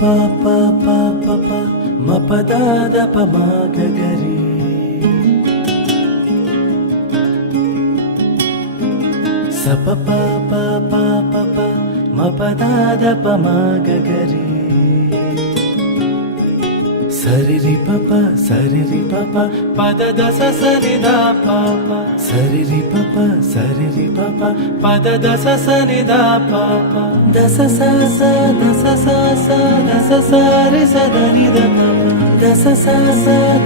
pa pa pa pa pa ma pa da da pa ma ga ga re sa pa pa pa pa pa pa ma pa da da pa ma ga ga re sa re ri pa pa pa da da sa ni da pa pa sa re ri pa pa pa da da sa ni da pa pa da sa sa da sa sa da sa sa re sa da ni da pa pa da sa sa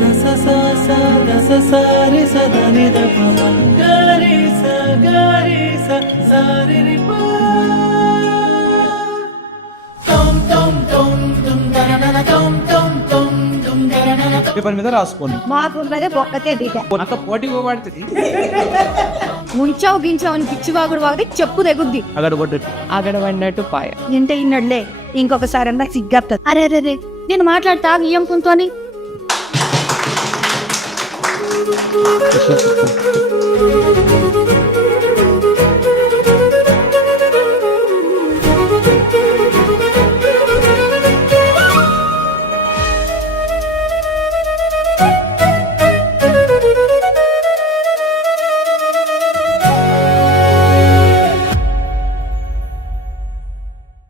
da sa sa da sa re sa da ni da pa pa ga re sa sa re ri pa tom tom tom dum da na na tom tom tom dum da na na paper మీద రాసుకోండి. మా ఊర్లోనే ఒక్కతే దిగా నాతో పోటీ పోబడుతుంది. ముంచావు గించావు అని పిచ్చివాగుడు వాగితే చెప్పు తెగుద్ది. అగడ పడినట్టు పాయ. ఇంటే ఇన్నడులే ఇంకొకసారి అన్నా సిగ్గత్తది. అరే అరే రే నేను మాట్లాడతా ఇయ్యం కుంటోని